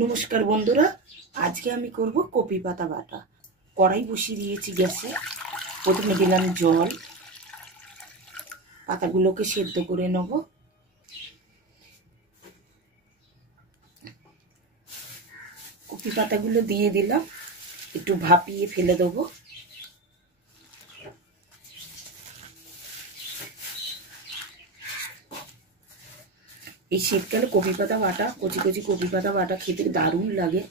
নমস্কার বন্ধুরা, আজকে আমি করব কপি পাতা বাটা। কড়াই বসিয়ে দিয়েছি গ্যাসে। প্রথমে দিলাম জল, পাতাগুলোকে সেদ্ধ করে নেব। কপি পাতাগুলো দিয়ে দিলাম, একটু ভাপিয়ে ফেলে দেবো। এই শীতকালে কপি পাতা বাটা, কচি কচি কপি পাতা বাটা খেতে দারুণ লাগে।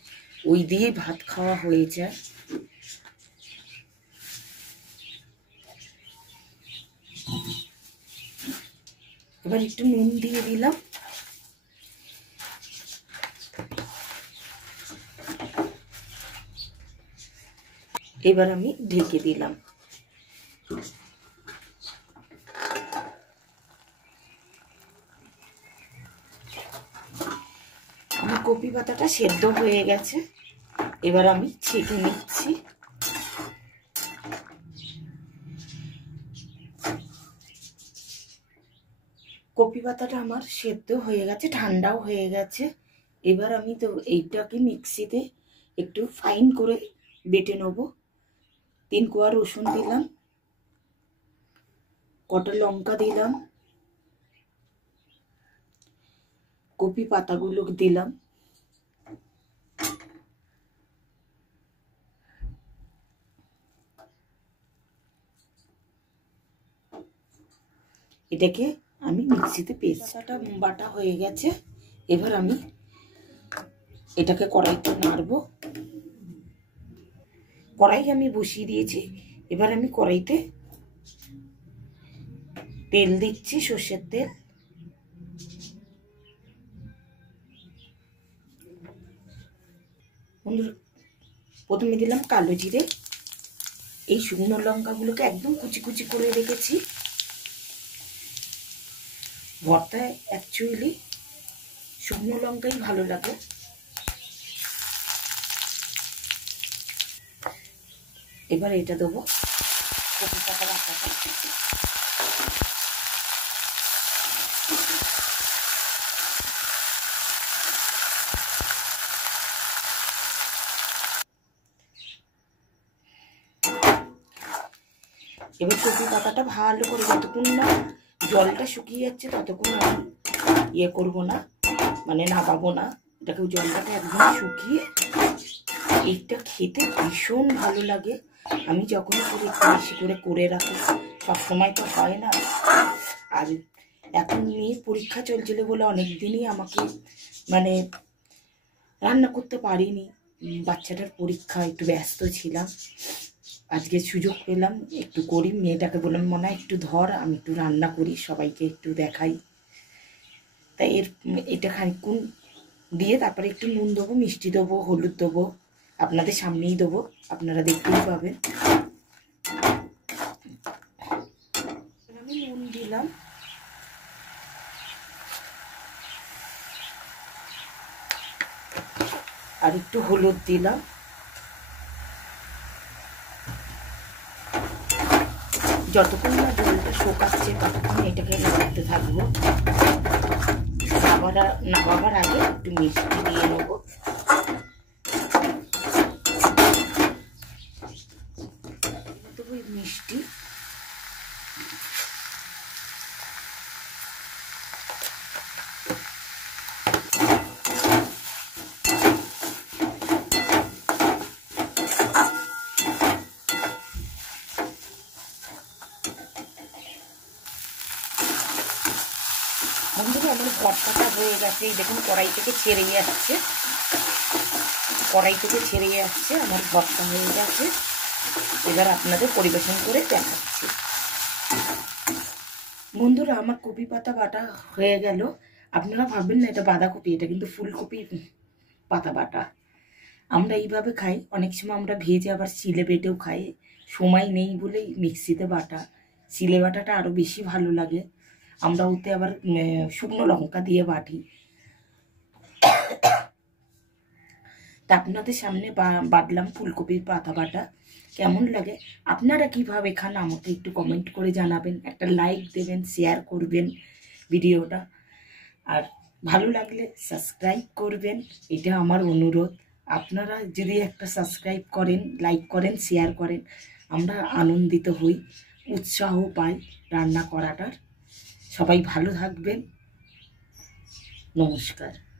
ওই দিয়ে ভাত খাওয়া হয়ে যায়। এবার একটু নুন দিয়ে দিলাম। এবার আমি ঢেকে দিলাম। আমার কপি পাতাটা সেদ্ধ হয়ে গেছে। এবার আমি ছেঁকে নিচ্ছি। কপি পাতাটা আমার সেদ্ধ হয়ে গেছে, ঠান্ডাও হয়ে গেছে। এবার আমি তো এইটাকে মিক্সিতে একটু ফাইন করে বেটে নেব। 3 কোয়া রসুন দিলাম, কটা লঙ্কা দিলাম, কপি পাতাগুলো দিলাম, এটাকে আমি মিক্সিতে পেস্টটা বাটা হয়ে গেছে। এবার আমি এটাকে কড়াইতে নাড়বো। কড়াই আমি বসিয়ে দিয়েছি। এবার আমি কড়াইতে তেল দিচ্ছি, সর্ষের তেল। প্রথমে দিলাম কালো জিরে। এই শুকনো লঙ্কাগুলোকে একদম কুচি কুচি করে রেখেছি। ভর্তায় অ্যাকচুয়ালি শুকনো লঙ্কাই ভালো লাগে। এবার এটা দেবো, কপি পাতা বাটাটা। এবার কপি পাতাটা ভালো করে, যতক্ষণ না জলটা শুকিয়ে যাচ্ছে ততক্ষণ আমি ইয়ে করবো না, মানে নাবাবো না। এটাকে জলটাকে একদম শুকিয়ে, এইটা খেতে ভীষণ ভালো লাগে। আমি যখন করে একটু বেশি করে রাখি, সবসময় তো হয় না। আর এখন মেয়ের পরীক্ষা চলছিল বলে অনেক দিনই আমাকে মানে রান্না করতে পারিনি। বাচ্চাটার পরীক্ষা, একটু ব্যস্ত ছিলাম। আজকে সুযোগ পেলাম, একটু করি। মেয়েটাকে বললাম, মনে হয় একটু ধর, আমি একটু রান্না করি, সবাইকে একটু দেখাই। তাই এটা খানিকক্ষণ দিয়ে তারপরে একটু নুন দেবো, মিষ্টি দেবো, হলুদ দেবো। আপনাদের সামনেই দেবো, আপনারা দেখতেই পাবেন। আমি নুন দিলাম, আর একটু হলুদ দিলাম। যতক্ষণ না জলটা শোকাচ্ছে ততক্ষণ এটাকে নাড়তে থাকবো। নামাবার আগে একটু মিষ্টি দিয়ে নেবো। দেবো মিষ্টি। বন্ধুরা, আমার ভর্তাটা হয়ে গেছে। এই দেখুন কড়াই থেকে ছেড়ে যাচ্ছে, আমার ভর্তা হয়ে গেছে। এবার আপনাদের পরিবেশন করে দেখাচ্ছি। বন্ধুরা, আমার কপি পাতা বাটা হয়ে গেল। আপনারা ভাববেন না এটা বাঁধাকপি, এটা কিন্তু ফুলকপি পাতা বাটা। আমরা এইভাবে খাই, অনেক সময় আমরা ভেজে আবার শিলে বেটেও খাই। সময় নেই বলেই মিক্সিতে বাটা। শিলে বাটাটা আরও বেশি ভালো লাগে। আমরা ওতে আবার শুকনো লঙ্কা দিয়ে বাটি। তা আপনাদের সামনে বাটলাম ফুলকপির পাতা বাটা। কেমন লাগে, আপনারা কিভাবে খান আমাকে একটু কমেন্ট করে জানাবেন। একটা লাইক দেবেন, শেয়ার করবেন ভিডিওটা। আর ভালো লাগলে সাবস্ক্রাইব করবেন, এটা আমার অনুরোধ। আপনারা যদি একটা সাবস্ক্রাইব করেন, লাইক করেন, শেয়ার করেন, আমরা আনন্দিত হই, উৎসাহ পাই রান্না করাটার। সবাই ভালো থাকবেন। নমস্কার।